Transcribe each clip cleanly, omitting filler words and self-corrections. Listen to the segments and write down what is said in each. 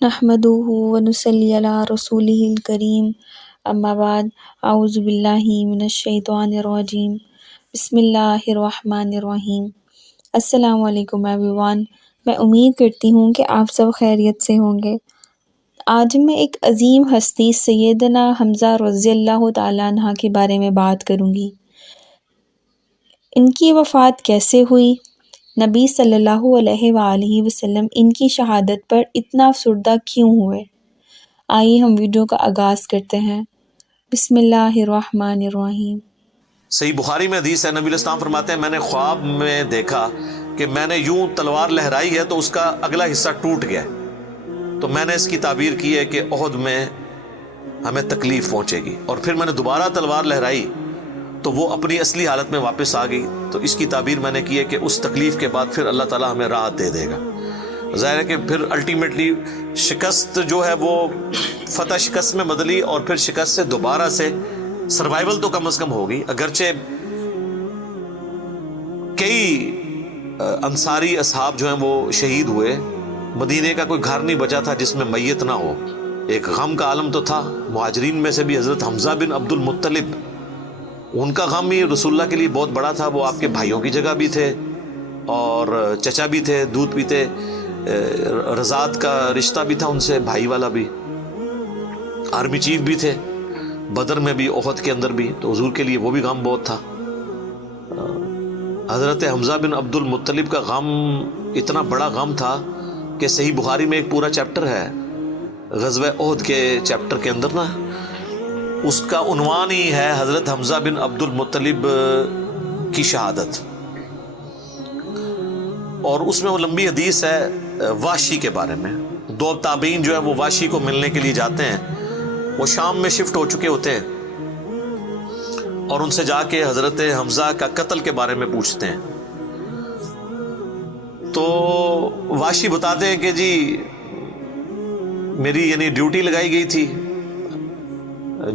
نحمدہ ونصلی علی رسولہ الکریم، اما بعد، اعوذ باللہ من الشیطان الرجیم، بسم اللہ الرحمن الرحیم۔ السلام علیکم ایوری ون، میں امید کرتی ہوں کہ آپ سب خیریت سے ہوں گے۔ آج میں ایک عظیم ہستی سیدنا حمزہ رضی اللہ تعالیٰ عنہ کے بارے میں بات کروں گی۔ ان کی وفات کیسے ہوئی؟ نبی صلی اللہ علیہ وآلہ وسلم ان کی شہادت پر اتنا افسردہ کیوں ہوئے؟ آئیے ہم ویڈیو کا آغاز کرتے ہیں۔ بسم اللہ الرحمن الرحیم۔ صحیح بخاری میں حدیث ہے، نبی علیہ السلام فرماتے ہیں میں نے خواب میں دیکھا کہ میں نے یوں تلوار لہرائی ہے تو اس کا اگلا حصہ ٹوٹ گیا ہے، تو میں نے اس کی تعبیر کی ہے کہ احد میں ہمیں تکلیف پہنچے گی، اور پھر میں نے دوبارہ تلوار لہرائی تو وہ اپنی اصلی حالت میں واپس آ گئی، تو اس کی تعبیر میں نے کی ہے کہ اس تکلیف کے بعد پھر اللہ تعالیٰ ہمیں راحت دے دے گا۔ ظاہر ہے کہ پھر الٹیمیٹلی شکست جو ہے وہ فتح شکست میں بدلی، اور پھر شکست سے دوبارہ سے سروائیول تو کم از کم ہوگی، اگرچہ کئی انصاری اصحاب جو ہیں وہ شہید ہوئے، مدینے کا کوئی گھر نہیں بچا تھا جس میں میت نہ ہو۔ ایک غم کا عالم تو تھا۔ مہاجرین میں سے بھی حضرت حمزہ بن عبد المطلب، ان کا غم ہی رسول اللہ کے لیے بہت بڑا تھا۔ وہ آپ کے بھائیوں کی جگہ بھی تھے اور چچا بھی تھے، دودھ پیتے، رضاعت کا رشتہ بھی تھا ان سے، بھائی والا بھی، آرمی چیف بھی تھے، بدر میں بھی، احد کے اندر بھی، تو حضور کے لیے وہ بھی غم بہت تھا۔ حضرت حمزہ بن عبد المطلب کا غم اتنا بڑا غم تھا کہ صحیح بخاری میں ایک پورا چیپٹر ہے غزوہ احد کے چیپٹر کے اندر نا، اس کا عنوان ہی ہے حضرت حمزہ بن عبد المطلب کی شہادت، اور اس میں وہ لمبی حدیث ہے واشی کے بارے میں۔ دو تابعین جو ہے وہ واشی کو ملنے کے لیے جاتے ہیں، وہ شام میں شفٹ ہو چکے ہوتے ہیں، اور ان سے جا کے حضرت حمزہ کا قتل کے بارے میں پوچھتے ہیں، تو واشی بتاتے ہیں کہ جی میری یعنی ڈیوٹی لگائی گئی تھی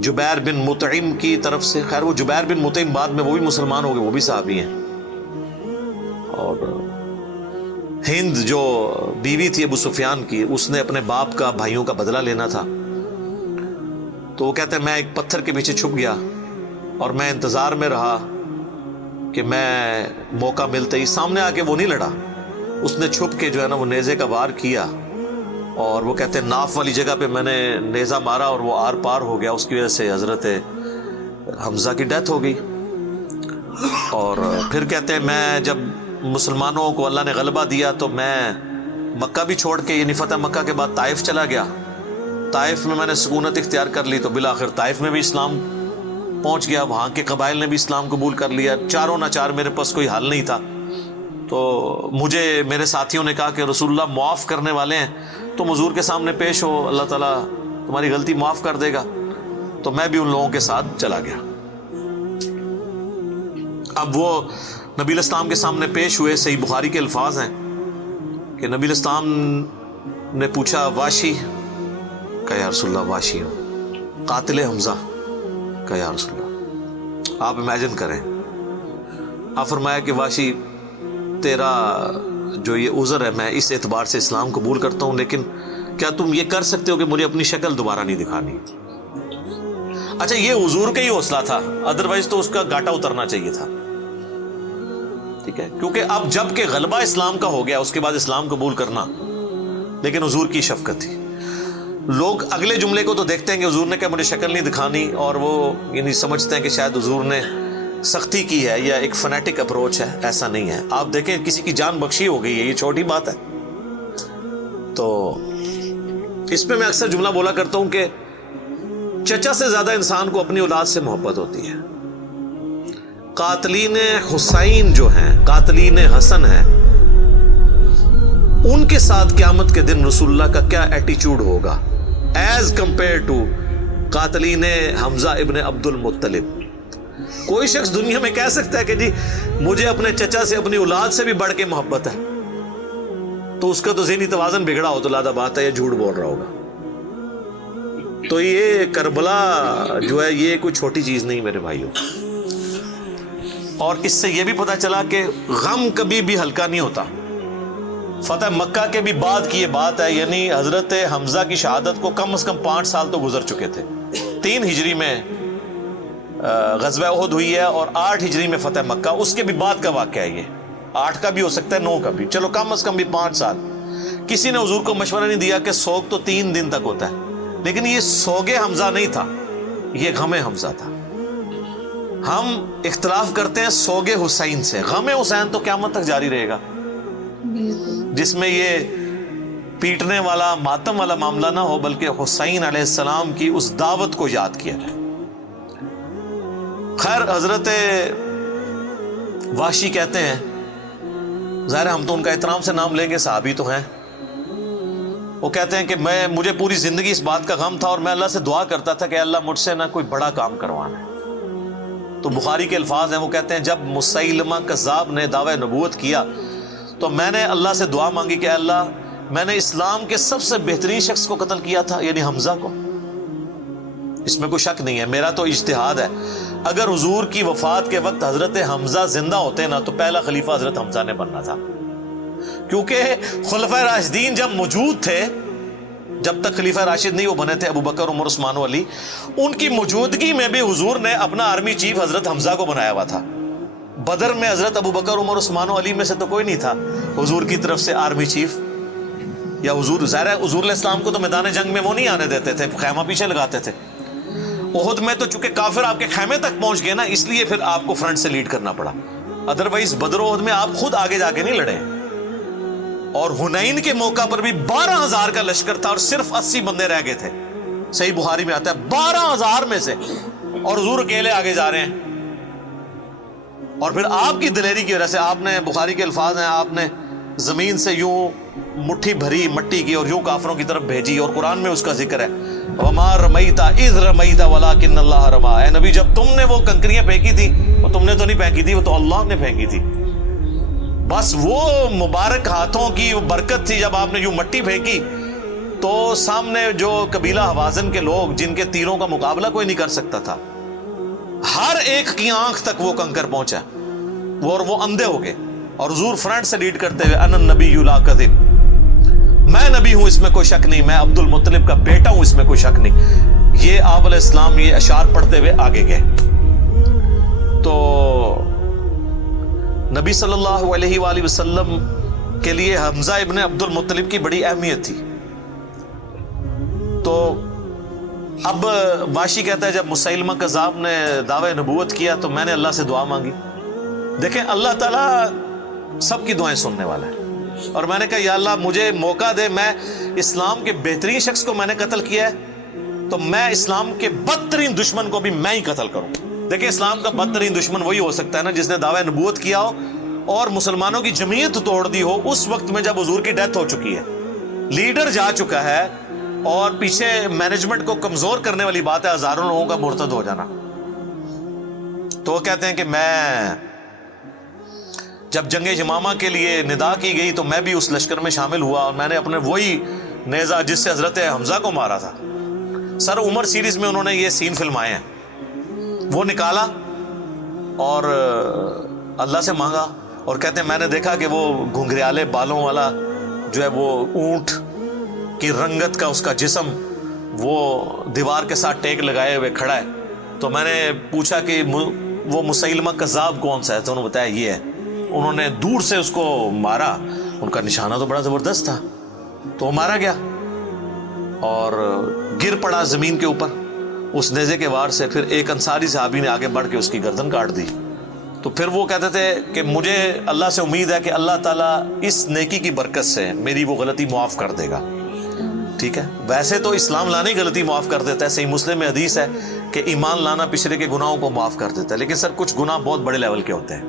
جبیر بن مطعم کی طرف سے۔ خیر وہ جبیر بن مطعم بعد میں وہ بھی مسلمان ہو گئے، وہ بھی صحابی ہیں، اور ہند جو بیوی تھی ابو سفیان کی، اس نے اپنے باپ کا بھائیوں کا بدلہ لینا تھا، تو وہ کہتے ہیں میں ایک پتھر کے پیچھے چھپ گیا اور میں انتظار میں رہا کہ میں موقع ملتے ہی سامنے آ کے وہ نہیں لڑا، اس نے چھپ کے جو ہے نا وہ نیزے کا وار کیا، اور وہ کہتے ہیں ناف والی جگہ پہ میں نے نیزہ مارا اور وہ آر پار ہو گیا، اس کی وجہ سے حضرت حمزہ کی ڈیتھ ہو گئی۔ اور پھر کہتے ہیں میں جب مسلمانوں کو اللہ نے غلبہ دیا تو میں مکہ بھی چھوڑ کے، یعنی فتح مکہ کے بعد طائف چلا گیا، طائف میں نے سکونت اختیار کر لی، تو بالآخر طائف میں بھی اسلام پہنچ گیا، وہاں کے قبائل نے بھی اسلام قبول کر لیا، چاروں نہ چار میرے پاس کوئی حل نہیں تھا، تو مجھے میرے ساتھیوں نے کہا کہ رسول اللہ معاف کرنے والے ہیں، تم حضور کے سامنے پیش ہو، اللہ تعالیٰ تمہاری غلطی معاف کر دے گا، تو میں بھی ان لوگوں کے ساتھ چلا گیا۔ اب وہ نبی علیہ السلام کے سامنے پیش ہوئے، صحیح بخاری کے الفاظ ہیں کہ نبی علیہ السلام نے پوچھا واشی کا، یا رسول اللہ واشی ہوں، قاتل حمزہ کا، یا رسول اللہ۔ آپ امیجن کریں، آپ فرمایا کہ واشی تیرا جو یہ عذر ہے میں اس اعتبار سے اسلام قبول کرتا ہوں، لیکن کیا تم یہ کر سکتے ہو کہ مجھے اپنی شکل دوبارہ نہیں دکھانی؟ اچھا یہ حضور کا ہی حوصلہ تھا، ادروائز تو اس کا گاٹا اترنا چاہیے تھا، ٹھیک ہے، کیونکہ اب جب کہ غلبہ اسلام کا ہو گیا اس کے بعد اسلام قبول کرنا، لیکن حضور کی شفقت تھی۔ لوگ اگلے جملے کو تو دیکھتے ہیں کہ حضور نے کہا مجھے شکل نہیں دکھانی، اور وہ یعنی سمجھتے ہیں کہ شاید حضور نے سختی کی ہے یا ایک فنیٹک اپروچ ہے، ایسا نہیں ہے۔ آپ دیکھیں کسی کی جان بخشی ہو گئی ہے، یہ چھوٹی بات ہے۔ تو اس پہ میں اکثر جملہ بولا کرتا ہوں کہ چچا سے زیادہ انسان کو اپنی اولاد سے محبت ہوتی ہے۔ قاتلین حسین جو ہیں، قاتلین حسن ہیں، ان کے ساتھ قیامت کے دن رسول اللہ کا کیا ایٹیچیوڈ ہوگا ایز کمپیئر ٹو قاتلین حمزہ ابن عبد المطلب۔ کوئی شخص دنیا میں کہہ سکتا ہے کہ جی مجھے اپنے چچا سے، اپنی اولاد سے بھی بڑھ کے محبت ہے، تو اس کا تو ذہنی توازن بگڑا ہو تو لادہ بات ہے، یا جھوٹ بول رہا ہوگا۔ تو یہ کربلا جو ہے یہ کوئی چھوٹی چیز نہیں میرے بھائیوں، اور اس سے یہ بھی پتا چلا کہ غم کبھی بھی ہلکا نہیں ہوتا۔ فتح مکہ کے بھی بعد کی یہ بات ہے، یعنی حضرت حمزہ کی شہادت کو کم از کم 5 سال تو گزر چکے تھے۔ 3 ہجری میں غزوہ احد ہوئی ہے اور 8 ہجری میں فتح مکہ، اس کے بھی بعد کا واقعہ ہے یہ، 8 کا بھی ہو سکتا ہے 9 کا بھی، چلو کم از کم بھی 5 سال۔ کسی نے حضور کو مشورہ نہیں دیا کہ سوگ تو 3 دن تک ہوتا ہے، لیکن یہ سوگ حمزہ نہیں تھا، یہ غم حمزہ تھا۔ ہم اختلاف کرتے ہیں سوگ حسین سے، غم حسین تو قیامت تک جاری رہے گا، جس میں یہ پیٹنے والا ماتم والا معاملہ نہ ہو، بلکہ حسین علیہ السلام کی اس دعوت کو یاد کیا جائے۔ خیر، حضرت وحشی کہتے ہیں، ظاہر ہم تو ان کا احترام سے نام لیں گے، صحابی تو ہیں، وہ کہتے ہیں کہ مجھے پوری زندگی اس بات کا غم تھا اور میں اللہ سے دعا کرتا تھا کہ اللہ مجھ سے نہ کوئی بڑا کام کروانا ہے۔ تو بخاری کے الفاظ ہیں، وہ کہتے ہیں جب مسیلمہ کذاب نے دعوی نبوت کیا تو میں نے اللہ سے دعا مانگی کہ اللہ، میں نے اسلام کے سب سے بہترین شخص کو قتل کیا تھا، یعنی حمزہ کو، اس میں کوئی شک نہیں ہے، میرا تو اجتہاد ہے۔ اگر حضور کی وفات کے وقت حضرت حمزہ زندہ ہوتے نا تو پہلا خلیفہ حضرت حمزہ نے بننا تھا، کیونکہ خلفائے راشدین جب موجود تھے، جب تک خلیفہ راشد نہیں وہ بنے تھے ابو بکر، عمر، عثمان و علی، ان کی موجودگی میں بھی حضور نے اپنا آرمی چیف حضرت حمزہ کو بنایا ہوا تھا۔ بدر میں حضرت ابو بکر، عمر، عثمان و علی میں سے تو کوئی نہیں تھا حضور کی طرف سے آرمی چیف، یا حضور، ظاہر ہے حضور علیہ السلام کو تو میدان جنگ میں وہ نہیں آنے دیتے تھے، خیمہ پیچھے لگاتے تھے۔ احد میں تو چونکہ کافر آپ کے خیمے تک پہنچ گئے نا، اس لیے پھر آپ کو فرنٹ سے لیڈ کرنا پڑا، ادروائز بدر و احد میں آپ خود آگے جا کے نہیں لڑے۔ اور حنین کے موقع پر بھی 12,000 کا لشکر تھا اور صرف 80 بندے رہ گئے تھے، صحیح بخاری میں آتا ہے 12,000 میں سے، اور حضور اکیلے آگے جا رہے ہیں۔ اور پھر آپ کی دلیری کی وجہ سے آپ نے، بخاری کے الفاظ ہیں، آپ نے زمین سے یوں مٹھی بھری مٹی کی اور یوں کافروں کی طرف بھیجی، اور قرآن میں اس کا ذکر ہے، وَمَا رَمَيْتَ إِذْ رَمَيْتَ وَلَكِنَّ اللَّهَ رَمَىٰ۔ اے نبی، جب تم نے وہ کنکریاں پھینکی تھی، وہ تم نے تو نہیں پھینکی تھی، وہ تو اللہ نے پھینکی تھی۔ بس وہ مبارک ہاتھوں کی برکت تھی، جب آپ نے یوں مٹی پھینکی تو سامنے جو قبیلہ حوازن کے لوگ، جن کے تیروں کا مقابلہ کوئی نہیں کر سکتا تھا، ہر ایک کی آنکھ تک وہ کنکر پہنچا، اور وہ اندھے ہو گئے، اور حضور فرنٹ سے لیڈ کرتے ہوئے، انا النبی لا کذب، میں نبی ہوں، اس میں کوئی شک نہیں، میں عبد المطلب کا بیٹا ہوں، اس میں کوئی شک نہیں۔ یہ آپ علیہ السلام یہ اشعار پڑھتے ہوئے آگے گئے۔ تو نبی صلی اللہ علیہ وآلہ وسلم کے لیے حمزہ ابن عبد المطلب کی بڑی اہمیت تھی۔ تو اب واشی کہتا ہے جب مسیلمہ کذاب نے دعوی نبوت کیا تو میں نے اللہ سے دعا مانگی۔ دیکھیں اللہ تعالیٰ سب کی دعائیں سننے والا ہے، اور میں نے کہا یا اللہ مجھے موقع دے، میں اسلام کے بہترین شخص کو میں نے قتل کیا ہے، تو میں اسلام کے بدترین دشمن کو بھی میں ہی قتل کروں۔ دیکھیں اسلام کا بدترین دشمن وہی ہو سکتا ہے نا جس نے دعوی نبوت کیا ہو اور مسلمانوں کی جمعیت توڑ دی ہو، اس وقت میں جب حضور کی ڈیتھ ہو چکی ہے، لیڈر جا چکا ہے، اور پیچھے مینجمنٹ کو کمزور کرنے والی بات ہے ہزاروں لوگوں کا مرتد ہو جانا۔ تو وہ کہتے ہیں کہ میں جب جنگ یمامہ کے لیے ندا کی گئی تو میں بھی اس لشکر میں شامل ہوا، اور میں نے اپنے وہی نیزہ جس سے حضرت حمزہ کو مارا تھا، سر عمر سیریز میں انہوں نے یہ سین فلمائے ہیں، وہ نکالا اور اللہ سے مانگا، اور کہتے ہیں میں نے دیکھا کہ وہ گھنگریالے بالوں والا جو ہے وہ اونٹ کی رنگت کا اس کا جسم وہ دیوار کے ساتھ ٹیک لگائے ہوئے کھڑا ہے۔ تو میں نے پوچھا کہ وہ مسیلمہ کذاب کون سا ہے، تو انہوں نے بتایا یہ ہے۔ انہوں نے دور سے اس کو مارا، ان کا نشانہ تو بڑا زبردست تھا، تو وہ مارا گیا اور گر پڑا زمین کے اوپر اس نیزے کے وار سے۔ پھر ایک انصاری صحابی نے آگے بڑھ کے اس کی گردن کاٹ دی۔ تو پھر وہ کہتے تھے کہ مجھے اللہ سے امید ہے کہ اللہ تعالیٰ اس نیکی کی برکت سے میری وہ غلطی معاف کر دے گا۔ ٹھیک ہے، ویسے تو اسلام لانے ہی غلطی معاف کر دیتا ہے، صحیح مسلم میں حدیث ہے کہ ایمان لانا پچھلے کے گناہوں کو معاف کر دیتا ہے، لیکن سر کچھ گناہ بہت بڑے لیول کے ہوتے ہیں،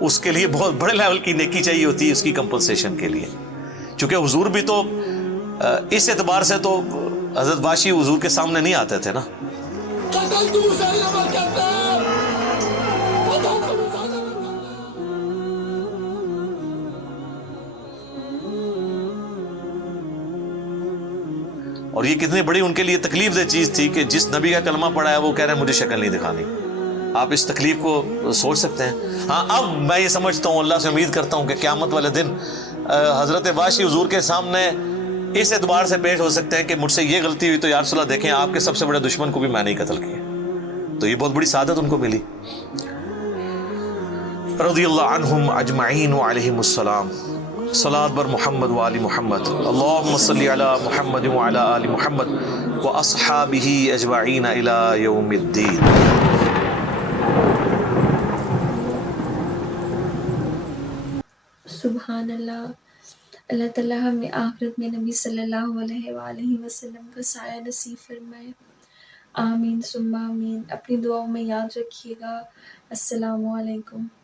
اس کے لیے بہت بڑے لیول کی نیکی چاہیے ہوتی ہے اس کی کمپنسیشن کے لیے۔ چونکہ حضور بھی تو اس اعتبار سے تو حضرت واشی حضور کے سامنے نہیں آتے تھے نا۔ اور یہ کتنی بڑی ان کے لیے تکلیف دہ چیز تھی کہ جس نبی کا کلمہ پڑھا ہے وہ کہہ رہے ہیں مجھے شکل نہیں دکھانی۔ آپ اس تکلیف کو سوچ سکتے ہیں۔ ہاں اب میں یہ سمجھتا ہوں، اللہ سے امید کرتا ہوں کہ قیامت والے دن حضرت واشی حضور کے سامنے اس اعتبار سے پیش ہو سکتے ہیں کہ مجھ سے یہ غلطی ہوئی تو یا رسول اللہ دیکھیں آپ کے سب سے بڑے دشمن کو بھی میں نے ہی قتل کیا. تو یہ بہت بڑی سعادت ان کو ملی. رضی اللہ عنہم اجمعین وعلیہم السلام. صلاۃ بر محمد وآل محمد. اللہم صلی علی محمد وعلی آل محمد واصحابہ اجمعین الی یوم الدین. سبحان اللہ. اللہ تعالیٰ ہمیں آخرت میں نبی صلی اللہ علیہ وآلہ وسلم کا سایہ نصیب فرمائے. آمین ثم آمین. اپنی دعاؤں میں یاد رکھیے گا. السلام علیکم.